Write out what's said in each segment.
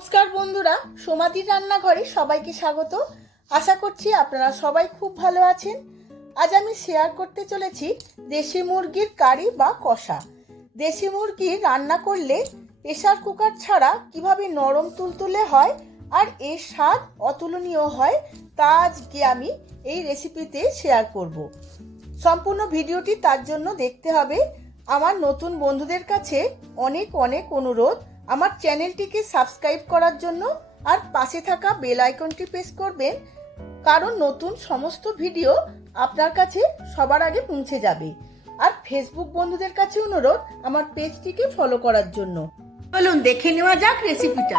নমস্কার বন্ধুরা, সোমাদির রান্নাঘরে সবাইকে স্বাগত। আশা করছি আপনারা সবাই খুব ভালো আছেন। আজ আমি শেয়ার করতে চলেছি দেশি মুরগির কারি বা কষা। দেশি মুরগি রান্না করলে প্রেসার কুকার ছাড়া কিভাবে নরম তুলতুলে হয় আর এর স্বাদ অতুলনীয় হয় তা আজকে আমি এই রেসিপিতে শেয়ার করব। সম্পূর্ণ ভিডিওটি তার জন্য দেখতে হবে। আমার নতুন বন্ধুদের কাছে অনেক অনেক অনুরোধ, আমার চ্যানেলটিকে সাবস্ক্রাইব করার জন্য আর পাশে থাকা বেল আইকনটি প্রেস করবেন, কারণ নতুন সমস্ত ভিডিও আপনার কাছে সবার আগে পৌঁছে যাবে। আর ফেসবুক বন্ধুদের কাছে অনুরোধ আমার পেজটিকে ফলো করার জন্য। চলুন দেখে নেওয়া যাক রেসিপিটা।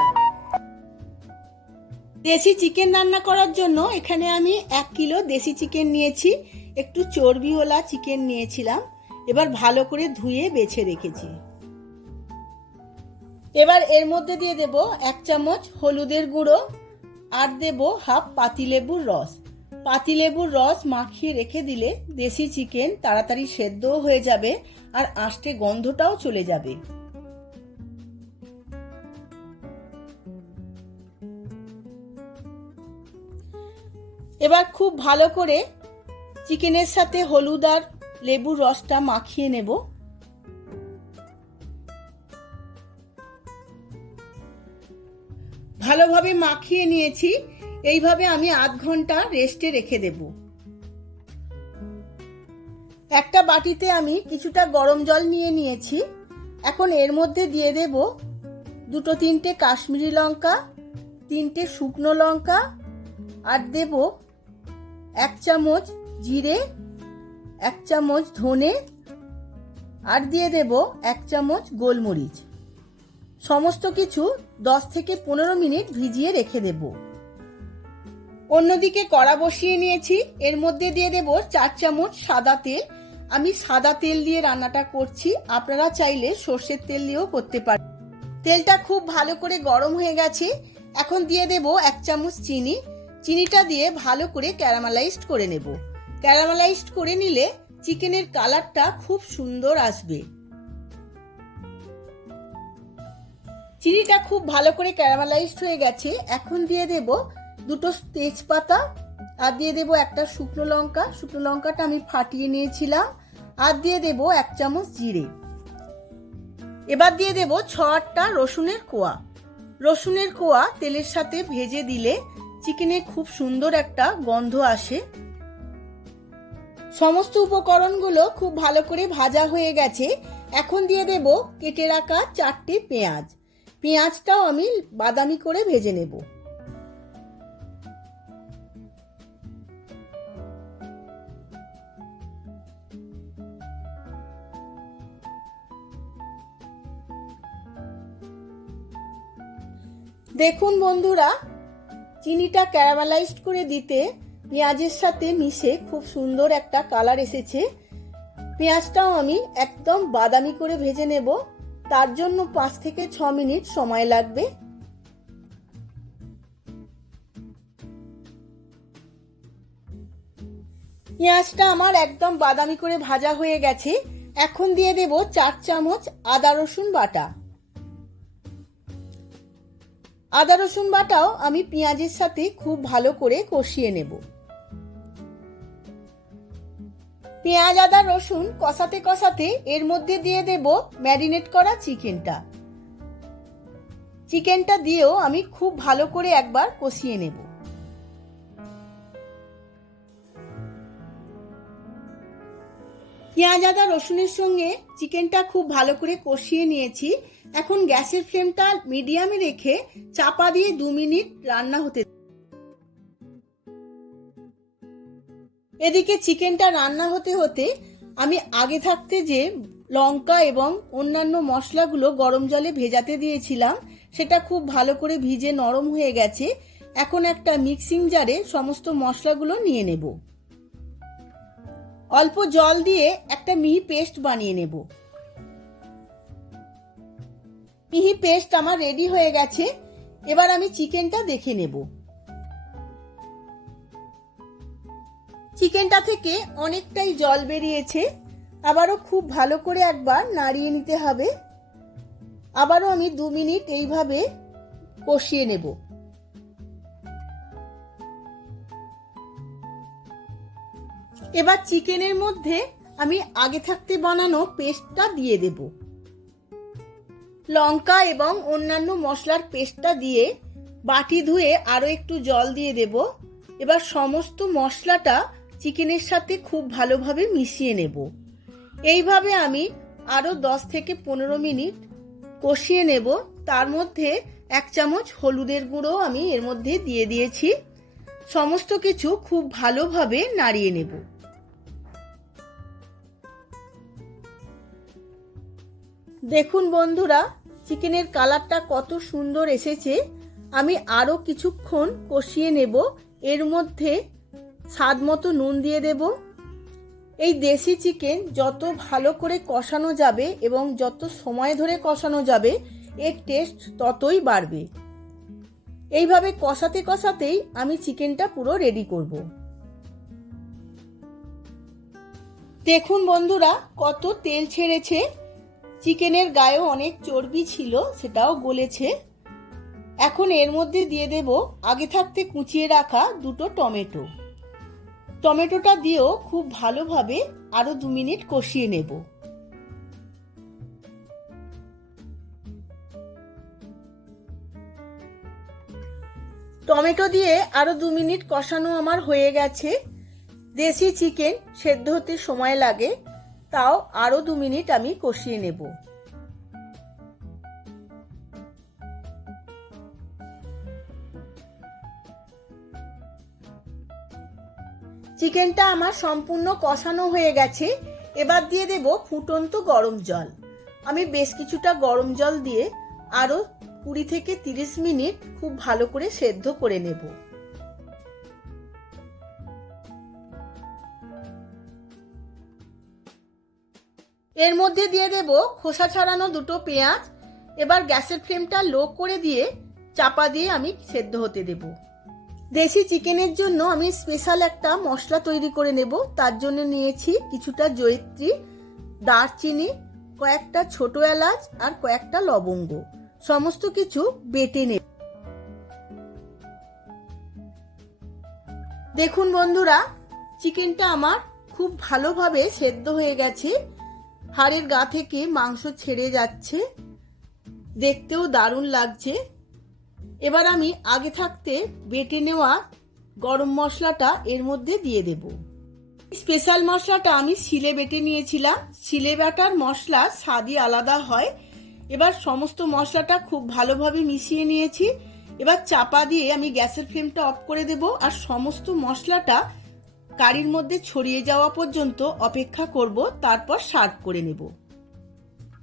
দেশি চিকেন রান্না করার জন্য এখানে আমি 1 কিলো দেশি চিকেন নিয়েছি। একটু চর্বিওয়ালা চিকেন নিয়েছিলাম। এবার ভালো করে ধুয়ে বেছে রেখেছি। এবার এর মধ্যে দিয়ে দেব 1 চামচ হলুদের গুঁড়ো আর দেব হাফ পাতিলেবুর রস। পাতিলেবুর রস মাখিয়ে রেখে দিলে দেশি চিকেন তাড়াতাড়ি সেদ্ধও হয়ে যাবে আর আঁশটে গন্ধটাও চলে যাবে। এবার খুব ভালো করে চিকেনের সাথে হলুদ আর লেবুর রসটা মাখিয়ে নেব। ভালোভাবে মাখিয়ে নিয়েছি। এইভাবে আমি আধ ঘন্টা রেস্টে রেখে দেব। একটা বাটিতে আমি কিছুটা গরম জল নিয়ে নিয়েছি। এখন এর মধ্যে দিয়ে দেব 2-3টে কাশ্মীরি লঙ্কা, 3টে শুকনো লঙ্কা আর দেব 1 চামচ জিরে, 1 চামচ ধনে আর দিয়ে দেব 1 চামচ গোলমরিচ। সমস্ত কিছু 10 থেকে 15 মিনিট ভিজিয়ে রেখে দেব। অন্যদিকে কড়া বসিয়ে নিয়েছি। এর মধ্যে দিয়ে দেব 4 চামচ সাদা তেল। আমি সাদা তেল দিয়ে রান্নাটা করছি, আপনারা চাইলে সর্ষের তেল দিয়েও করতে পারেন। তেলটা খুব ভালো করে গরম হয়ে গেছে। এখন দিয়ে দেব 1 চামচ চিনি। চিনিটা দিয়ে ভালো করে ক্যারামেলাইজড করে নেব। ক্যারামেলাইজড করে নিলে চিকেনের কালারটা খুব সুন্দর আসবে। চিনিটা খুব ভালো করে ক্যারামেলাইজড হয়ে গেছে। এখন দিয়ে দেব 2টো তেজপাতা আর দিয়ে দেব একটা শুকনো লঙ্কা। শুকনো লঙ্কাটা আমি ফাটিয়ে নিয়েছিলাম। আর দিয়ে দেব 1 চামচ জিরে। এবার দিয়ে দেব 6-8টা রসুনের কোয়া। রসুনের কোয়া তেলের সাথে ভেজে দিলে চিকেনে খুব সুন্দর একটা গন্ধ আসে। সমস্ত উপকরণগুলো খুব ভালো করে ভাজা হয়ে গেছে। এখন দিয়ে দেব কেটে রাখা 4টে পেঁয়াজ। পেঁয়াজটাও আমি বাদামি করে ভেজে নেব। দেখুন বন্ধুরা, চিনিটা ক্যারামেলাইজড করে দিতে পেঁয়াজের সাথে মিশে খুব সুন্দর একটা কালার এসেছে। পেঁয়াজটাও আমি একদম বাদামি করে ভেজে নেব। তার জন্য 5 থেকে 6 মিনিট সময় লাগবে। পেঁয়াজটা আমার একদম বাদামি করে ভাজা হয়ে গেছে। এখন দিয়ে দেব 4 চামচ আদা রসুন বাটা। আদা রসুন বাটাও আমি পেঁয়াজের সাথে খুব ভালো করে কষিয়ে নেব। পেঁয়াজ আদা রসুন কষাতে কষাতে এর মধ্যে দিয়ে দেব ম্যারিনেট করা চিকেনটা। চিকেনটা দিয়েও আমি খুব ভালো করে একবার কষিয়ে নেব। পেঁয়াজ আদা রসুনের সঙ্গে চিকেনটা খুব ভালো করে কষিয়ে নিয়েছি। এখন গ্যাসের ফ্লেমটা মিডিয়ামে রেখে চাপা দিয়ে 2 মিনিট রান্না হতে। এদিকে চিকেনটা রান্না হতে হতে আমি আগে থাকতে যে লঙ্কা এবং অন্যান্য মশলাগুলো গরম জলে ভেজাতে দিয়েছিলাম সেটা খুব ভালো করে ভিজে নরম হয়ে গেছে। এখন একটা মিক্সিং জারে সমস্ত মশলাগুলো নিয়ে নেব। অল্প জল দিয়ে একটা মিহি পেস্ট বানিয়ে নেব। মিহি পেস্ট আমার রেডি হয়ে গেছে। এবার আমি চিকেনটা দেখে নেব। চিকেনটা থেকে অনেকটাই জল বেরিয়েছে। আবারও খুব ভালো করে একবার নাড়িয়ে নিতে হবে। আবারও আমি 2 মিনিট এইভাবে কষিয়ে নেব। এবার চিকেনের মধ্যে আমি আগে থাকতে বানানো পেস্টটা দিয়ে দেব। লঙ্কা এবং অন্যান্য মশলার পেস্টটা দিয়ে বাটি ধুয়ে আরও একটু জল দিয়ে দেব। এবার সমস্ত মশলাটা চিকেনের সাথে খুব ভালোভাবে মিশিয়ে নেব। এইভাবে আমি আরও 10 থেকে 15 মিনিট কষিয়ে নেব। তার মধ্যে 1 চামচ হলুদের গুঁড়ো আমি এর মধ্যে দিয়ে দিয়েছি। সমস্ত কিছু খুব ভালোভাবে নাড়িয়ে নেব। দেখুন বন্ধুরা, চিকেনের কালারটা কত সুন্দর এসেছে। আমি আরও কিছুক্ষণ কষিয়ে নেব। এর মধ্যে স্বাদ মতো নুন দিয়ে দেব। এই দেশি চিকেন যত ভালো করে কষানো যাবে এবং যত সময় ধরে কষানো যাবে এর টেস্ট ততই বাড়বে। এইভাবে কষাতে কষাতেই আমি চিকেনটা পুরো রেডি করব। দেখুন বন্ধুরা, কত তেল ছেড়েছে। চিকেনের গায়েও অনেক চর্বি ছিল, সেটাও গলেছে। এখন এর মধ্যে দিয়ে দেব আগে থাকতে কুচিয়ে রাখা 2টো টমেটো। টমেটোটা দিয়েও খুব ভালোভাবে আরো 2 মিনিট কষিয়ে নেব। টমেটো দিয়ে আরো 2 মিনিট কষানো আমার হয়ে গেছে। দেশি চিকেন সেদ্ধ হতে সময় লাগে, তাও আরো 2 মিনিট আমি কষিয়ে নেব। চিকেনটা আমার সম্পূর্ণ কষানো হয়ে গেছে। এবার দিয়ে দেব ফুটন্ত গরম জল। আমি বেশ কিছুটা গরম জল দিয়ে আরো 20 থেকে 30 মিনিট খুব ভালো করে সেদ্ধ করে নেব। এর মধ্যে দিয়ে দেব খোসা ছাড়ানো 2টো পেঁয়াজ। এবার গ্যাসের ফ্লেমটা লো করে দিয়ে চাপা দিয়ে আমি সেদ্ধ হতে দেব। দেশি চিকেনের জন্য আমি স্পেশাল একটা মশলা তৈরি করে নেব। তার জন্য নিয়েছি কিছুটা জয়িত্রী, দারচিনি, কয়েকটা ছোট এলাচ আর কয়েকটা লবঙ্গ। সমস্ত কিছু বেটে নেব। দেখুন বন্ধুরা, চিকেনটা আমার খুব ভালোভাবে সেদ্ধ হয়ে গেছে। হাড়ের গা থেকে মাংস ছেড়ে যাচ্ছে, দেখতেও দারুণ লাগছে। এবার আমি আগে থাকতে বেটে নেওয়া গরম মশলাটা এর মধ্যে দিয়ে দেব। স্পেশাল মশলাটা আমি শিলে বেটে নিয়েছিলাম। শিলে বাটার মশলা স্বাদই আলাদা হয়। এবার সমস্ত মশলাটা খুব ভালোভাবে মিশিয়ে নিয়েছি। এবার চাপা দিয়ে আমি গ্যাসের ফ্লেমটা অফ করে দেব আর সমস্ত মশলাটা কারির মধ্যে ছড়িয়ে যাওয়া পর্যন্ত অপেক্ষা করব। তারপর সার্ভ করে নেব।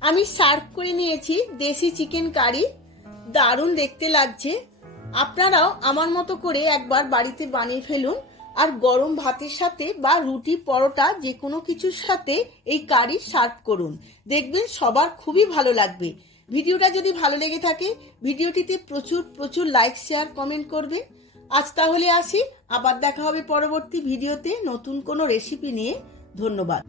আমি সার্ভ করে নিয়েছি দেশি চিকেন কারি। দারুণ দেখতে লাগছে। আপনারাও আমার মতো করে একবার বাড়িতে বানিয়ে ফেলুন আর গরম ভাতের সাথে বা রুটি পরোটা যে কোনো কিছুর সাথে এই কারি সার্ভ করুন। দেখবেন সবার খুবই ভালো লাগবে। ভিডিওটা যদি ভালো লেগে থাকে ভিডিওটিতে প্রচুর প্রচুর লাইক, শেয়ার, কমেন্ট করবেন। আজ তাহলে আসি, আবার দেখা হবে পরবর্তী ভিডিওতে নতুন কোনো রেসিপি নিয়ে। ধন্যবাদ।